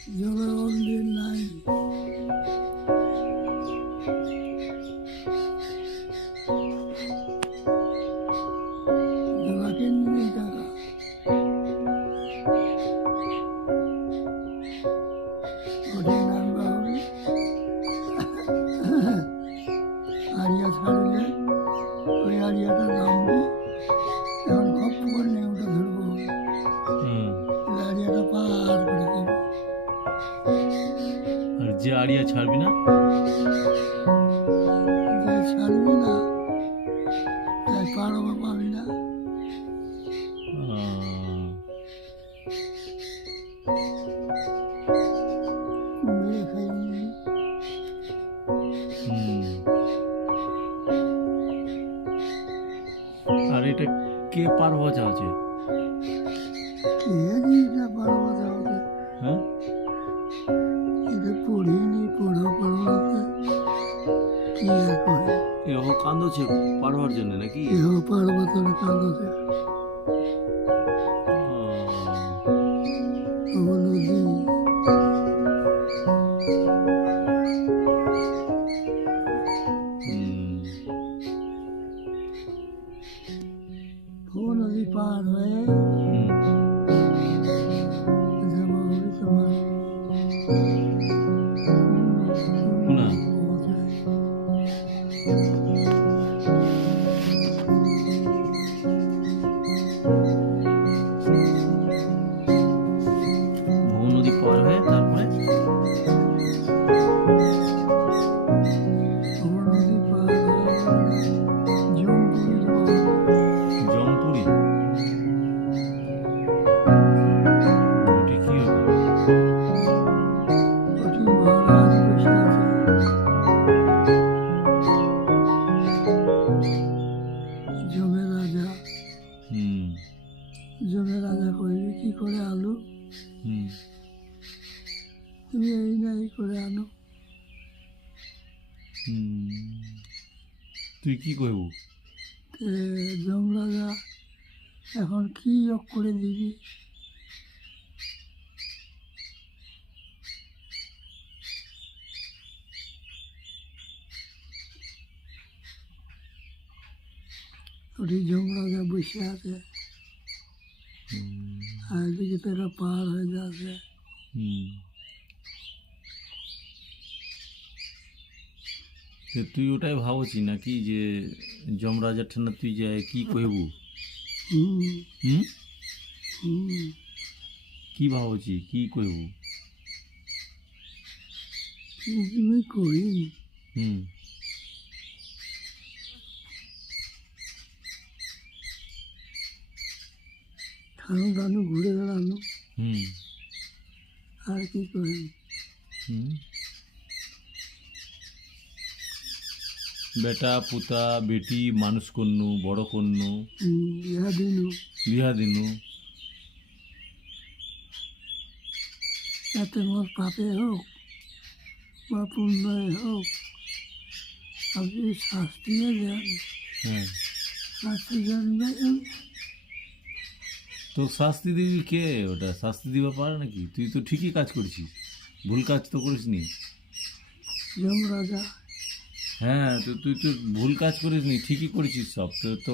জগবন্দির নাই জগাকেন্দ্রী কাকা কঠিন বাউরি আড়িয়া ছাড়লে ওই আড়িয়াটা নামবে এখন খপ করে নিয়ে ওটা ধরবো আড়িয়াটা পার করে দেবে আর যে আড়িয়া ছাড়বি না যে ছাড়বি না তাই পারবা পাবি না মেরে খাই নিবি আর এটা কে পার হওয়া আছে কে জিনিসটা পারবা যাবে হ্যাঁ এটা পড়িনি পড়ো পারবাতে কি আর কহে ও কান্দছে পার হওয়ার জন্য নাকি এহ পার্বতনে কাঁদছে ও নদী ও নদী পার হয়ে যাবো তোমার না ভৌ নদী পার হয়ে তারপরে নদী পার হয়ে জমপুরি যাবো জমপুরি ওটি কি হবে ওটি মহারাজ বসে আছে জমে রাজা জমে রাজা কইবি কি করে আলু তুমি এই না এই করে আনো তুই কি কইব জম রাজা এখন কি যোগ করে দিবি ওটি জম রাজা বসে আছে আর এদিকে তারা পার হয়ে যাচ্ছে তো তুই ওটাই ভাবছি নাকি যে যমরাজার ঠান্ডা তুই যে কি কইব হুম হুম হুম কি ভাবছি কি কইব তুমি কই হুম থানু টানু ঘুরে বেড়ানো হুম আর কি করি হুম বেটা পুতা বেটি মানুষ করনু বড় করনু ইহা দিনু বিহা দিনু যাতে মোর পাপে হোক বা পুণ্যে হোক আপনি শাস্তিয়ে দেন হ্যাঁ শাস্তি জানবেন তো শাস্তি দিবি কে ওটা শাস্তি দিবা পারে নাকি তুই তো ঠিকই কাজ করছিস ভুল কাজ তো করিস নি যম রাজা হ্যাঁ তো তুই তো ভুল কাজ করিস নি ঠিকই করেছিস সব তো তো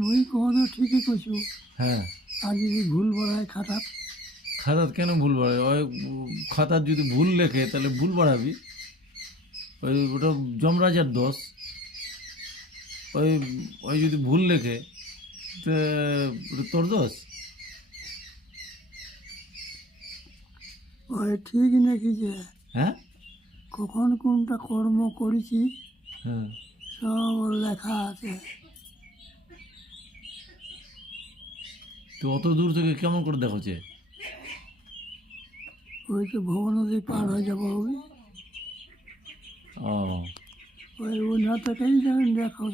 মুই কহতো ঠিকই করছু হ্যাঁ আর যদি ভুল বাড়ায় খারাপ খাতার কেন ভুল বাড়াবে ওই খাতার যদি ভুল লেখে তাহলে ভুল বাড়াবি ওই ওটা যমরাজার দোষ ওই ওই যদি ভুল লেখে তো ওটা তোর দোষ ওই ঠিক নাকি যে হ্যাঁ কখন কোনটা কর্ম করেছি হ্যাঁ সব ওর লেখা আছে তো অত দূর থেকে কেমন করে দেখছে ওই তো ভব নদী পার হয়ে যাবো হবে ও ওই ওনা থেকেই যখন দেখা